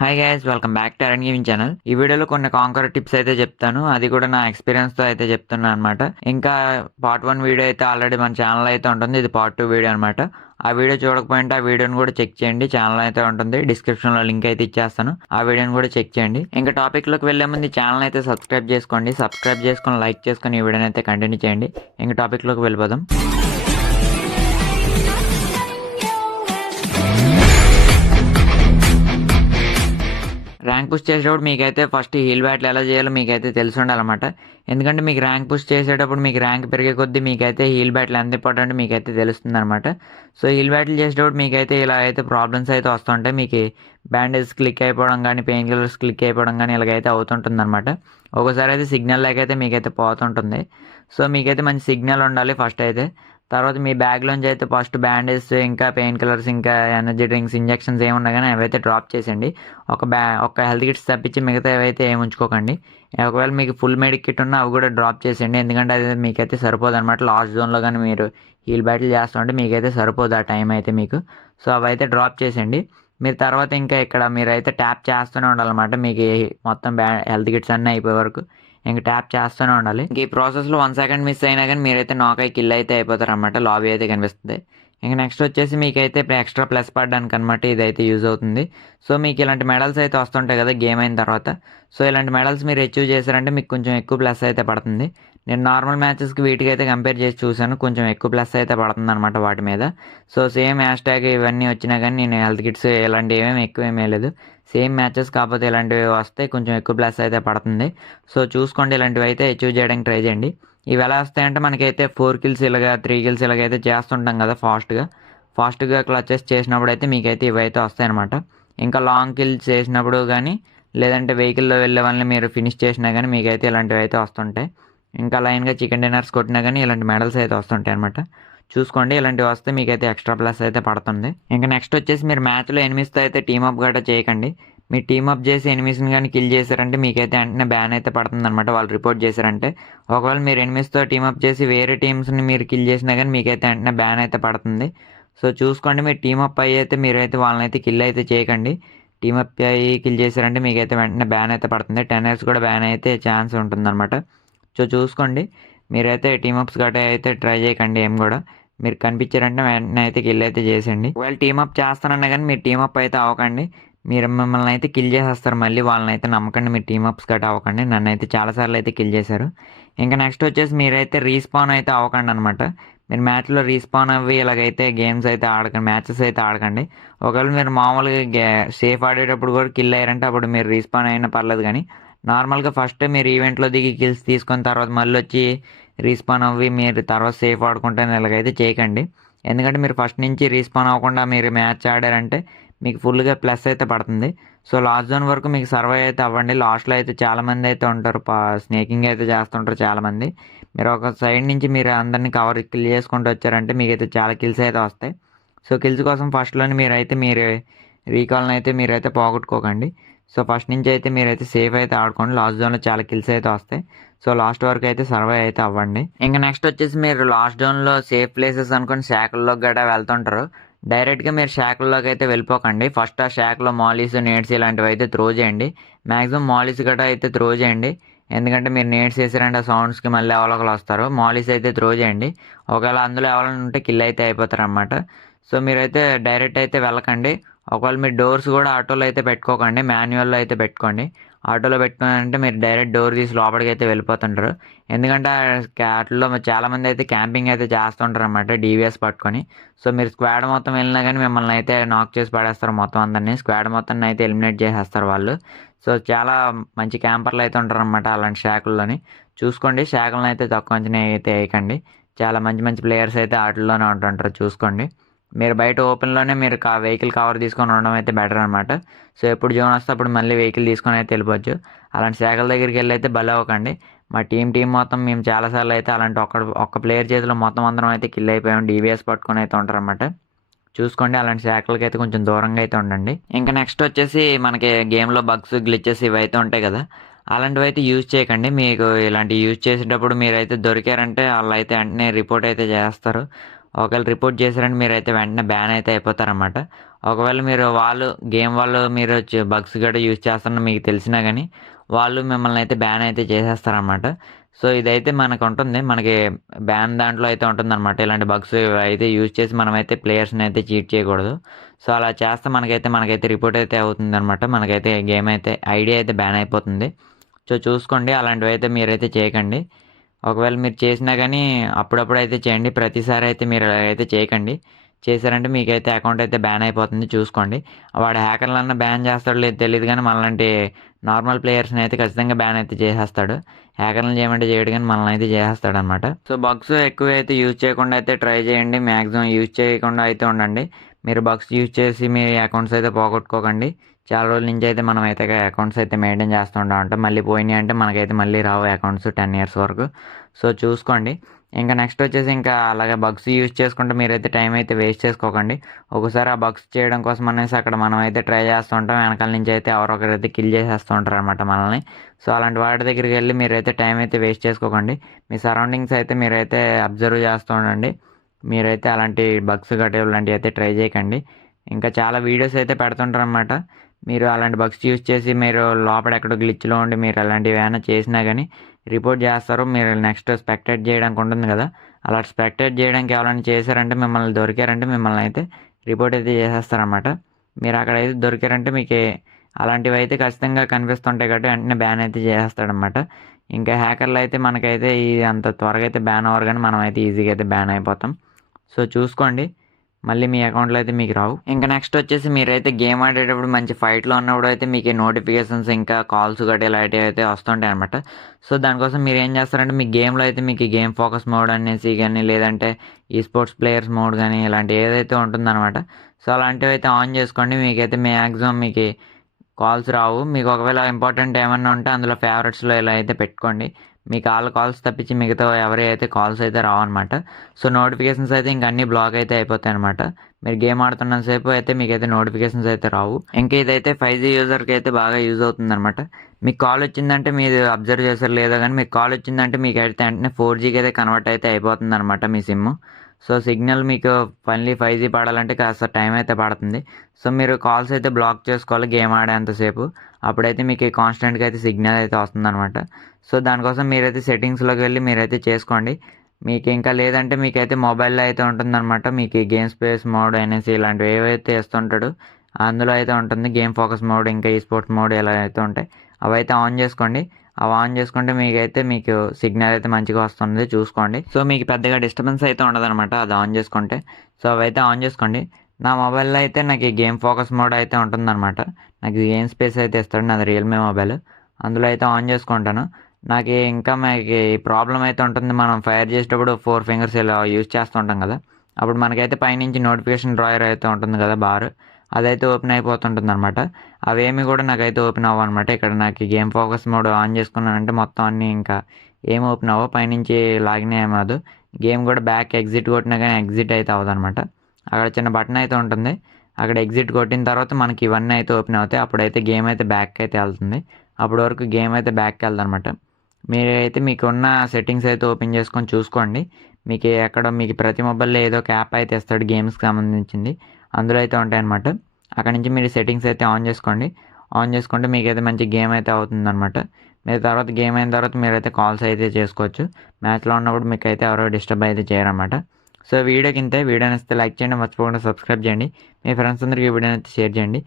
Hi guys, welcome back to Aran gaming channel. ఈ వీడియోలో కొన్ని కాంకర్ టిప్స్ అయితే చెప్తాను. అది కూడా నా ఎక్స్పీరియన్స్ తో అయితే చెప్తున్నాను అనమాట. ఇంకా పార్ట్ 1 వీడియో అయితే ఆల్రెడీ మన ఛానల్ అయితే ఉంటుంది. ఇది పార్ట్ 2 వీడియో అనమాట. ఆ వీడియో చూడకపోయింటే ఆ వీడియోని కూడా చెక్ చేయండి. ఛానల్ అయితే ఉంటుంది, డిస్క్రిప్షన్ లో లింక్ అయితే ఇచ్చేస్తాను. ఆ వీడియోని కూడా చెక్ చేయండి. ఇంకా టాపిక్ లోకి వెళ్లే ముందు ఛానల్ అయితే సబ్స్క్రైబ్ చేసుకోండి. సబ్స్క్రైబ్ చేసుకొని లైక్ చేసుకొని ఈ వీడియోని అయితే కంటిన్యూ చేయండి. ఇంకా టాపిక్ లోకి వెళ్ళిపోదాం. ర్యాంక్ పుష్ చేసేటప్పుడు మీకైతే ఫస్ట్ హీల్ బ్యాటిల్ ఎలా చేయాలో మీకైతే తెలిసి ఉండాలన్నమాట. ఎందుకంటే మీకు ర్యాంక్ పుష్ చేసేటప్పుడు మీకు ర్యాంక్ పెరిగే కొద్దీ మీకైతే హీల్ బ్యాటిల్ ఎంత ఇంపార్టెంట్ మీకైతే తెలుస్తుంది అనమాట. సో హీల్ బ్యాటిల్ చేసేటప్పుడు మీకైతే ఇలా అయితే ప్రాబ్లమ్స్ అయితే వస్తుంటాయి. మీకు బ్యాండేజ్ క్లిక్ అయిపోవడం కానీ, పెయిన్ కిల్లర్స్ క్లిక్ అయిపోవడం కానీ ఇలాగైతే అవుతుంటుంది అనమాట. ఒకసారి అయితే సిగ్నల్ లేకైతే మీకైతే పోతుంటుంది. సో మీకైతే మంచి సిగ్నల్ ఉండాలి ఫస్ట్ అయితే. తర్వాత మీ బ్యాగ్లోంచి అయితే ఫస్ట్ బ్యాండేజ్, ఇంకా పెయిన్ కిల్లర్స్, ఇంకా ఎనర్జీ డ్రింక్స్, ఇంజెక్షన్స్ ఏమున్నా కానీ అవైతే డ్రాప్ చేసేయండి. ఒక హెల్త్ కిట్స్ తప్పించి మిగతా ఏవైతే ఏమి ఉంచుకోకండి. ఒకవేళ మీకు ఫుల్ మెడిక్ కిట్ ఉన్నా అవి కూడా డ్రాప్ చేసేయండి. ఎందుకంటే అది మీకైతే సరిపోదు అనమాట. లాస్ట్ జోన్లో కానీ మీరు హీల్ బ్యాటిల్ చేస్తుంటే మీకైతే సరిపోదు ఆ టైం అయితే మీకు. సో అవైతే డ్రాప్ చేసేయండి. మీరు తర్వాత ఇంకా ఇక్కడ మీరైతే ట్యాప్ చేస్తూనే ఉండాలన్నమాట. మీకు మొత్తం హెల్త్ కిట్స్ అన్నీ అయిపోయే వరకు ఇంక ట్యాప్ చేస్తూనే ఉండాలి. ఇంక ఈ ప్రాసెస్లో 1 సెకండ్ మిస్ అయినా కానీ మీరైతే నాక్ అయ్యి కిల్ అయితే అయిపోతారు అనమాట. లాబీ అయితే కనిపిస్తుంది. ఇంక నెక్స్ట్ వచ్చేసి మీకైతే ఎక్స్ట్రా ప్లస్ పడడానికి అనమాట ఇదైతే యూజ్ అవుతుంది. సో మీకు ఇలాంటి మెడల్స్ అయితే వస్తుంటాయి కదా గేమ్ అయిన తర్వాత. సో ఇలాంటి మెడల్స్ మీరు అచీవ్ చేశారంటే మీకు కొంచెం ఎక్కువ ప్లస్ అయితే పడుతుంది. నేను నార్మల్ మ్యాచెస్కి వీటికి అయితే కంపేర్ చేసి చూశాను. కొంచెం ఎక్కువ ప్లస్ అయితే పడుతుంది అనమాట వాటి మీద. సో సేమ్ హ్యాష్ ట్యాగ్ ఇవన్నీ వచ్చినా కానీ నేను హెల్త్ కిట్స్ ఇలాంటివి ఏమేమి ఎక్కువ ఏమీ లేదు. సేమ్ మ్యాచెస్ కాకపోతే ఇలాంటివి వస్తే కొంచెం ఎక్కువ ప్లస్ అయితే పడుతుంది. సో చూసుకోండి, ఇలాంటివి అయితే అచీవ్ చేయడానికి ట్రై చేయండి. ఇవి ఎలా వస్తాయంటే మనకైతే 4 కిల్స్ ఇలాగా 3 కిల్స్ ఇలాగైతే చేస్తుంటాం కదా ఫాస్ట్గా క్లచెస్ చేసినప్పుడు అయితే మీకైతే ఇవైతే వస్తాయన్నమాట. ఇంకా లాంగ్ కిల్స్ చేసినప్పుడు కానీ, లేదంటే వెహికల్లో వెళ్ళే వాళ్ళని మీరు ఫినిష్ చేసినా కానీ మీకైతే ఇలాంటివి అయితే వస్తుంటాయి. ఇంకా లైన్గా చికెన్ డిన్నర్స్ కొట్టినా కానీ ఇలాంటి మెడల్స్ అయితే వస్తుంటాయి అనమాట. చూసుకోండి, ఇలాంటివి వస్తే మీకైతే ఎక్స్ట్రా ప్లస్ అయితే పడుతుంది. ఇంకా నెక్స్ట్ వచ్చేసి మీరు మ్యాచ్లో ఎనిమిస్తో అయితే టీమప్ గట్రా చేయకండి. మీరు టీమప్ చేసి ఎనిమిస్ని కానీ కిల్ చేశారంటే మీకైతే వెంటనే బ్యాన్ అయితే పడుతుంది అనమాట. వాళ్ళు రిపోర్ట్ చేశారంటే ఒకవేళ మీరు ఎనిమిస్తో టీమప్ చేసి వేరే టీమ్స్ని మీరు కిల్ చేసినా కానీ మీకైతే వెంటనే బ్యాన్ అయితే పడుతుంది. సో చూసుకోండి, మీరు టీమప్ అయ్యి అయితే మీరైతే వాళ్ళనైతే కిల్ అయితే చేయకండి. టీమప్ అయ్యి కిల్ చేశారంటే మీకైతే వెంటనే బ్యాన్ అయితే పడుతుంది. 10 ఇయర్స్ కూడా బ్యాన్ అయితే ఛాన్స్ ఉంటుందన్నమాట. సో చూసుకోండి, మీరైతే టీమప్స్ గట్రా అయితే ట్రై చేయకండి. ఏం కూడా మీరు కనిపించారంటే వెంటనే అయితే కిల్ అయితే చేసేయండి. ఒకవేళ టీమప్ చేస్తానన్నా కానీ మీరు టీమప్ అయితే అవ్వకండి. మీరు మిమ్మల్ని అయితే కిల్ చేసేస్తారు. మళ్ళీ వాళ్ళని అయితే నమ్మకండి. మీరు టీమప్స్ గట్రా అవ్వకండి. నన్ను అయితే చాలాసార్లు అయితే కిల్ చేశారు. ఇంకా నెక్స్ట్ వచ్చేసి మీరైతే రీస్పాన్ అయితే అవ్వకండి అనమాట. మీరు మ్యాచ్లో రీస్పాన్ అవ్వి ఇలాగైతే గేమ్స్ అయితే ఆడకండి, మ్యాచెస్ అయితే ఆడకండి. ఒకవేళ మీరు మామూలుగా సేఫ్ ఆడేటప్పుడు కూడా కిల్ అయ్యారంటే అప్పుడు మీరు రీస్పాన్ అయినా పర్లేదు. కానీ నార్మల్గా ఫస్ట్ మీరు ఈవెంట్లో దిగి కిల్స్ తీసుకున్న తర్వాత మళ్ళీ వచ్చి రీస్పాన్ అవ్వి మీరు తర్వాత సేఫ్ ఆడుకుంటే ఇలాగైతే చేయకండి. ఎందుకంటే మీరు ఫస్ట్ నుంచి రీస్పాన్ అవ్వకుండా మీరు మ్యాచ్ ఆడారంటే మీకు ఫుల్గా ప్లస్ అయితే పడుతుంది. సో లాస్ట్ జోన్ వరకు మీకు సర్వైవ్ అయితే అవ్వండి. లాస్ట్లో అయితే చాలామంది అయితే ఉంటారు, స్నేకింగ్ అయితే చేస్తుంటారు చాలామంది. మీరు ఒక సైడ్ నుంచి మీరు అందరినీ కిల్ చేసుకుంటూ వచ్చారంటే మీకైతే చాలా కిల్స్ అయితే వస్తాయి. సో కిల్స్ కోసం ఫస్ట్లోనే మీరు రీకాల్ని అయితే మీరైతే పోగొట్టుకోకండి. సో ఫస్ట్ నుంచి అయితే మీరైతే సేఫ్ అయితే ఆడుకోండి. లాస్ట్ జోన్లో చాలా కిల్స్ అయితే వస్తాయి. సో లాస్ట్ వరకు అయితే సర్వైవ్ అయితే అవ్వండి. ఇంకా నెక్స్ట్ వచ్చేసి మీరు లాస్ట్ జోన్లో సేఫ్ ప్లేసెస్ అనుకుని శాఖల్లోకి గట్రా వెళ్తుంటారు. డైరెక్ట్గా మీరు శాఖల్లోకి అయితే వెళ్ళిపోకండి. ఫస్ట్ ఆ శాఖలో మాలీస్, నేట్స్ ఇలాంటివి అయితే త్రో చేయండి. మ్యాక్సిమం మాలీస్ గట్రా అయితే త్రో చేయండి. ఎందుకంటే మీరు నేట్స్ వేసారంటే ఆ సౌండ్స్కి మళ్ళీ ఎవరొకరు వస్తారు. మాలీస్ అయితే త్రో చేయండి. ఒకవేళ అందులో ఎవరైనా ఉంటే కిల్ అయితే అయిపోతారు అనమాట. సో మీరైతే డైరెక్ట్ అయితే వెళ్ళకండి. ఒకవేళ మీరు డోర్స్ కూడా ఆటోలో అయితే పెట్టుకోకండి, మాన్యువల్లో అయితే పెట్టుకోండి. ఆటోలో పెట్టుకున్నారంటే మీరు డైరెక్ట్ డోర్ తీసి లోపలికి అయితే వెళ్ళిపోతుంటారు. ఎందుకంటే వాటిల్లో చాలామంది అయితే క్యాంపింగ్ అయితే చేస్తుంటారు అనమాట డీవీఎస్ పట్టుకొని. సో మీరు స్క్వాడ్ మొత్తం వెళ్ళినా కానీ మిమ్మల్ని అయితే నాక్ చేసి పడేస్తారు. మొత్తం అందరినీ స్క్వాడ్ మొత్తాన్ని అయితే ఎలిమినేట్ చేసేస్తారు వాళ్ళు. సో చాలా మంచి క్యాంపర్లు అయితే ఉంటారు అనమాట అలాంటి శాఖల్లోని. చూసుకోండి, శాఖలను అయితే తక్కువ అంచనా అయితే వేయకండి. చాలా మంచి మంచి ప్లేయర్స్ అయితే వాటిల్లోనే ఉంటుంటారు. చూసుకోండి, మీరు బయట ఓపెన్లోనే మీరు వెహికల్ కవర్ తీసుకొని ఉండడం అయితే బెటర్ అనమాట. సో ఎప్పుడు జోన్ వస్తే అప్పుడు మళ్ళీ వెహికల్ తీసుకొని అయితే వెళ్ళిపోవచ్చు. అలాంటి శాఖల దగ్గరికి వెళ్ళి అయితే బలి అవ్వకండి. మా టీం మొత్తం మేము చాలాసార్లు అయితే అలాంటి ఒక్క ప్లేయర్ చేతిలో మొత్తం అందరం అయితే కిల్ అయిపోయాం. డీవీఎస్ పట్టుకొని అయితే ఉంటారన్నమాట. చూసుకోండి, అలాంటి శాఖలకి అయితే కొంచెం దూరంగా అయితే ఉండండి. ఇంకా నెక్స్ట్ వచ్చేసి మనకి గేమ్లో బగ్స్, గ్లిచెస్ ఇవి అయితే ఉంటాయి కదా, అలాంటివి అయితే యూజ్ చేయకండి. మీకు ఇలాంటివి యూజ్ చేసేటప్పుడు మీరైతే దొరికారంటే వాళ్ళు అయితే వెంటనే రిపోర్ట్ అయితే చేస్తారు. ఒకవేళ రిపోర్ట్ చేశారంటే మీరైతే వెంటనే బ్యాన్ అయితే అయిపోతారన్నమాట. ఒకవేళ వాళ్ళు మీరు బగ్స్ గట్రా యూజ్ చేస్తున్న మీకు తెలిసినా కానీ వాళ్ళు మిమ్మల్ని అయితే బ్యాన్ అయితే చేసేస్తారనమాట. సో ఇదైతే మనకుంటుంది. మనకి బ్యాన్ దాంట్లో అయితే ఉంటుందనమాట. ఇలాంటి బగ్స్ అయితే యూజ్ చేసి మనమైతే ప్లేయర్స్‌ని అయితే చీట్ చేయకూడదు. సో అలా చేస్తే మనకైతే రిపోర్ట్ అయితే అవుతుందనమాట. మనకైతే గేమ్ అయితే ఐడీ అయితే బ్యాన్ అయిపోతుంది. సో చూసుకోండి, అలాంటివైతే మీరైతే చేయకండి. ఒకవేళ మీరు చేసినా కానీ అప్పుడప్పుడు అయితే చేయండి. ప్రతిసారి అయితే మీరు అలాగైతే చేయకండి. చేశారంటే మీకైతే అకౌంట్ అయితే బ్యాన్ అయిపోతుంది, చూసుకోండి. వాడు హ్యాకర్‌లన్నా బ్యాన్ చేస్తాడో లేదో తెలీదు గానీ మనలాంటి నార్మల్ ప్లేయర్స్‌ని అయితే ఖచ్చితంగా బ్యాన్ అయితే చేసేస్తాడు. హ్యాకర్‌లని చేయమంటే చేయడు కానీ మనల్ని అయితే చేసేస్తాడనమాట. సో బగ్స్ ఎక్కువ అయితే యూజ్ చేయకుండా అయితే ట్రై చేయండి. మ్యాక్సిమం యూజ్ చేయకుండా అయితే ఉండండి. మీరు బగ్స్ యూజ్ చేసి మీ అకౌంట్స్ అయితే పోగొట్టుకోకండి. చాలా రోజుల నుంచి అయితే మనం అయితే అకౌంట్స్ అయితే మెయింటైన్ చేస్తూ ఉంటాం. మళ్ళీ పోయినాయి అంటే మనకైతే మళ్ళీ రావు అకౌంట్స్ 10 ఇయర్స్ వరకు. సో చూసుకోండి. ఇంకా నెక్స్ట్ వచ్చేసి ఇంకా అలాగే బగ్స్ యూజ్ చేసుకుంటే మీరైతే టైం అయితే వేస్ట్ చేసుకోకండి. ఒక్కోసారి ఆ బగ్స్ చేయడం కోసం అనేసి అక్కడ మనం అయితే ట్రై చేస్తూ ఉంటాం. వెనకాల నుంచి అయితే ఎవరో ఒకరైతే కిల్ చేసేస్తూ ఉంటారనమాట మనల్ని. సో అలాంటి వాటి దగ్గరికి వెళ్ళి మీరైతే టైం అయితే వేస్ట్ చేసుకోకండి. మీ సరౌండింగ్స్ అయితే మీరైతే అబ్జర్వ్ చేస్తూ ఉండండి. మీరైతే అలాంటి బగ్స్ గట్రా ఇలాంటివి అయితే ట్రై చేయకండి. ఇంకా చాలా వీడియోస్ అయితే పెడుతుంటారనమాట. మీరు అలాంటి బగ్స్ యూజ్ చేసి మీరు లోపల ఎక్కడో గ్లిచ్‌లో ఉండి మీరు అలాంటివి ఏమైనా చేసినా గానీ రిపోర్ట్ చేస్తారు. మీరు నెక్స్ట్ స్పెక్టేట్ చేయడానికి ఉంటుంది కదా! అలా స్పెక్టేట్ చేయడానికి ఎవరైనా చేశారంటే మిమ్మల్ని దొరికారంటే మిమ్మల్ని అయితే రిపోర్ట్ అయితే చేసేస్తారనమాట. మీరు అక్కడైతే దొరికారంటే మీకే అలాంటివైతే ఖచ్చితంగా కనిపిస్తుంటాయి కాబట్టి వెంటనే బ్యాన్ అయితే చేసేస్తాడనమాట. ఇంకా హ్యాకర్లు అయితే మనకైతే అంత త్వరగా అయితే బ్యాన్ అవ్వరు కానీ మనమైతే ఈజీగా అయితే బ్యాన్ అయిపోతాం. సో చూసుకోండి, మళ్ళీ మీ అకౌంట్‌లో అయితే మీకు రావు. ఇంకా నెక్స్ట్ వచ్చేసి మీరైతే గేమ్ ఆడేటప్పుడు మంచి ఫైట్‌లో ఉన్నప్పుడు అయితే మీకు నోటిఫికేషన్స్ ఇంకా కాల్స్ గట్రా ఇలాంటివి అయితే వస్తుంటాయి అనమాట. సో దానికోసం మీరు ఏం చేస్తారంటే మీ గేమ్‌లో అయితే మీకు గేమ్ ఫోకస్ మోడ్ అనేసి కానీ లేదంటే ఈ స్పోర్ట్స్ ప్లేయర్స్ మోడ్ కానీ ఇలాంటివి ఏదైతే ఉంటుందన్నమాట. సో అలాంటివి అయితే ఆన్ చేసుకోండి. మీకైతే మ్యాక్సిమం మీకు కాల్స్ రావు. మీకు ఒకవేళ ఇంపార్టెంట్ ఏమన్నా ఉంటే అందులో ఫేవరెట్స్‌లో ఇలా అయితే పెట్టుకోండి. మీకు ఆళ్ళ కాల్స్ తప్పించి మిగతా ఎవరి అయితే కాల్స్ అయితే రావన్నమాట. సో నోటిఫికేషన్స్ అయితే ఇంక అన్నీ బ్లాక్ అయితే అయిపోతాయన్నమాట. మీరు గేమ్ ఆడుతున్నంత సేపు అయితే మీకైతే నోటిఫికేషన్స్ అయితే రావు. ఇంకా ఇదైతే 5G యూజర్‌కి అయితే బాగా యూజ్ అవుతుందన్నమాట. మీకు కాల్ వచ్చిందంటే మీరు అబ్జర్వ్ చేశారో లేదో గానీ మీకు కాల్ వచ్చిందంటే మీకైతే వెంటనే 4Gకి అయితే కన్వర్ట్ అయితే అయిపోతుందన్నమాట మీ సిమ్. సో సిగ్నల్ మీకు మళ్ళీ 5G పడాలంటే కాస్త టైం అయితే పడుతుంది. సో మీరు కాల్స్ అయితే బ్లాక్ చేసుకోవాలి గేమ్ ఆడేంతసేపు. అప్పుడైతే మీకు కాన్స్టెంట్‌గా అయితే సిగ్నల్ అయితే వస్తుందన్నమాట. సో దానికోసం మీరైతే సెట్టింగ్స్‌లోకి వెళ్ళి మీరైతే చేసుకోండి. మీకు ఇంకా లేదంటే మీకైతే మొబైల్‌లో అయితే ఉంటుందన్నమాట. మీకు గేమ్ స్పేస్ మోడ్ అనేసి ఇలాంటివి ఏవైతే ఇస్తుంటాడో అందులో అయితే ఉంటుంది. గేమ్ ఫోకస్ మోడ్ ఇంకా ఈ స్పోర్ట్స్ మోడ్ ఇలా అయితే ఉంటాయి. అవైతే ఆన్ చేసుకోండి. అవి ఆన్ చేసుకుంటే మీకు సిగ్నల్ అయితే మంచిగా వస్తుంది, చూసుకోండి. సో మీకు పెద్దగా డిస్టర్బెన్స్ అయితే ఉండదనమాట అది ఆన్ చేసుకుంటే. సో అవైతే ఆన్ చేసుకోండి. నా మొబైల్‌లో అయితే నాకు ఈ గేమ్ ఫోకస్ మోడ్ అయితే ఉంటుందన్నమాట. నాకు గేమ్ స్పేస్ అయితే ఇస్తాడు. నాది రియల్‌మీ మొబైల్. అందులో అయితే ఆన్ చేసుకుంటాను. ఇంకా మనకి ప్రాబ్లమ్ అయితే ఉంటుంది. మనం ఫైర్ చేసేటప్పుడు 4 ఫింగర్స్ ఇలా యూజ్ చేస్తూ ఉంటాం కదా! అప్పుడు మనకైతే పైనుంచి నోటిఫికేషన్ డ్రాయర్ అయితే ఉంటుంది కదా బార్, అదైతే ఓపెన్ అయిపోతుంటుందన్నమాట. అవేమి కూడా నాకైతే ఓపెన్ అవ్వనమాట. ఇక్కడ నాకు గేమ్ ఫోకస్ మోడ్ ఆన్ చేసుకున్నానంటే మొత్తం అన్నీ ఇంకా ఏం ఓపెన్ అవ్వవు. పైనుంచి లాగిన్ ఏమవ్వదు. గేమ్ కూడా బ్యాక్ ఎగ్జిట్ కొట్టినా కానీ ఎగ్జిట్ అయితే అవ్వదనమాట. అక్కడ చిన్న బటన్ అయితే ఉంటుంది. అక్కడ ఎగ్జిట్ కొట్టిన తర్వాత మనకి ఇవన్నీ అయితే ఓపెన్ అవుతాయి. అప్పుడైతే గేమ్ అయితే బ్యాక్‌కి అయితే వెళ్తుంది. అప్పటి వరకు గేమ్ అయితే బ్యాక్‌కి వెళ్దనమాట. మీరైతే మీకున్న సెట్టింగ్స్ అయితే ఓపెన్ చేసుకొని చూసుకోండి. మీకు ప్రతి మొబైల్‌లో ఏదో ఒక యాప్ అయితే ఇస్తాడు గేమ్స్‌కి సంబంధించింది. అందులో అయితే ఉంటాయన్నమాట. అక్కడి నుంచి మీరు సెట్టింగ్స్ అయితే ఆన్ చేసుకోండి. ఆన్ చేసుకుంటే మీకైతే మంచి గేమ్ అయితే అవుతుందన్నమాట. మీరు తర్వాత గేమ్ అయిన తర్వాత మీరైతే కాల్స్ అయితే చేసుకోవచ్చు. మ్యాచ్‌లో ఉన్నప్పుడు మీకైతే ఎవరో డిస్టర్బ్ అయితే చేయరన్నమాట. సో వీడియోకి ఇంతే. వీడియో నచ్చితే లైక్ చేయండి. మర్చిపోకుండా సబ్స్క్రైబ్ చేయండి. మీ ఫ్రెండ్స్ అందరికీ ఈ వీడియోని అయితే షేర్ చేయండి.